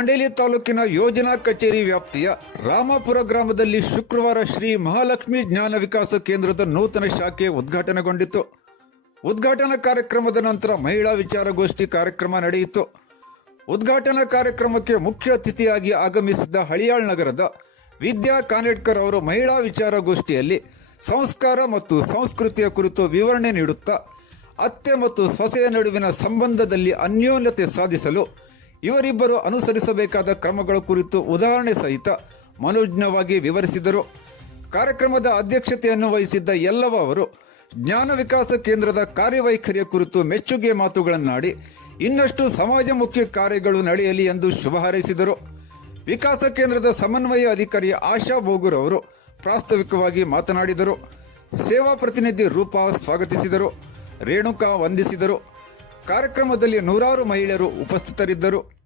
ದಾಂಡೇಲಿ ತಾಲೂಕಿನ ಯೋಜನಾ ಕಚೇರಿ ವ್ಯಾಪ್ತಿಯ ರಾಮಾಪುರ ಗ್ರಾಮದಲ್ಲಿ ಶುಕ್ರವಾರ ಶ್ರೀ ಮಹಾಲಕ್ಷ್ಮಿ ಜ್ಞಾನ ವಿಕಾಸ ಕೇಂದ್ರದ ನೂತನ ಶಾಖೆ ಉದ್ಘಾಟನೆಗೊಂಡಿತು. ಉದ್ಘಾಟನಾ ಕಾರ್ಯಕ್ರಮದ ನಂತರ ಮಹಿಳಾ ವಿಚಾರಗೋಷ್ಠಿ ಕಾರ್ಯಕ್ರಮ ನಡೆಯಿತು. ಉದ್ಘಾಟನಾ ಕಾರ್ಯಕ್ರಮಕ್ಕೆ ಮುಖ್ಯ ಅತಿಥಿಯಾಗಿ ಆಗಮಿಸಿದ್ದ ಹಳಿಯಾಳ್ ನಗರದ ವಿದ್ಯಾ ಕಾನೇಡ್ಕರ್ ಅವರು ಮಹಿಳಾ ವಿಚಾರಗೋಷ್ಠಿಯಲ್ಲಿ ಸಂಸ್ಕಾರ ಮತ್ತು ಸಂಸ್ಕೃತಿಯ ಕುರಿತು ವಿವರಣೆ ನೀಡುತ್ತಾ ಅತ್ತೆ ಮತ್ತು ಸೊಸೆಯ ನಡುವಿನ ಸಂಬಂಧದಲ್ಲಿ ಅನ್ಯೋನ್ಯತೆ ಸಾಧಿಸಲು ಇವರಿಬ್ಬರು ಅನುಸರಿಸಬೇಕಾದ ಕ್ರಮಗಳ ಕುರಿತು ಉದಾಹರಣೆ ಸಹಿತ ಮನೋಜ್ಞವಾಗಿ ವಿವರಿಸಿದರು. ಕಾರ್ಯಕ್ರಮದ ಅಧ್ಯಕ್ಷತೆಯನ್ನು ವಹಿಸಿದ್ದ ಯಲ್ಲವ ಅವರು ಜ್ಞಾನ ವಿಕಾಸ ಕೇಂದ್ರದ ಕಾರ್ಯವೈಖರಿಯ ಕುರಿತು ಮೆಚ್ಚುಗೆ ಮಾತುಗಳನ್ನಾಡಿ ಇನ್ನಷ್ಟು ಸಮಾಜಮುಖಿ ಕಾರ್ಯಗಳು ನಡೆಯಲಿ ಎಂದು ಶುಭ ಹಾರೈಸಿದರು. ವಿಕಾಸ ಕೇಂದ್ರದ ಸಮನ್ವಯ ಅಧಿಕಾರಿ ಆಶಾ ಬೋಗೂರ್ ಅವರು ಪ್ರಾಸ್ತಾವಿಕವಾಗಿ ಮಾತನಾಡಿದರು. ಸೇವಾ ಪ್ರತಿನಿಧಿ ರೂಪಾ ಸ್ವಾಗತಿಸಿದರು. ರೇಣುಕಾ ವಂದಿಸಿದರು. ಕಾರ್ಯಕ್ರಮದಲ್ಲಿ ನೂರಾರು ಮಹಿಳೆಯರು ಉಪಸ್ಥಿತರಿದ್ದರು.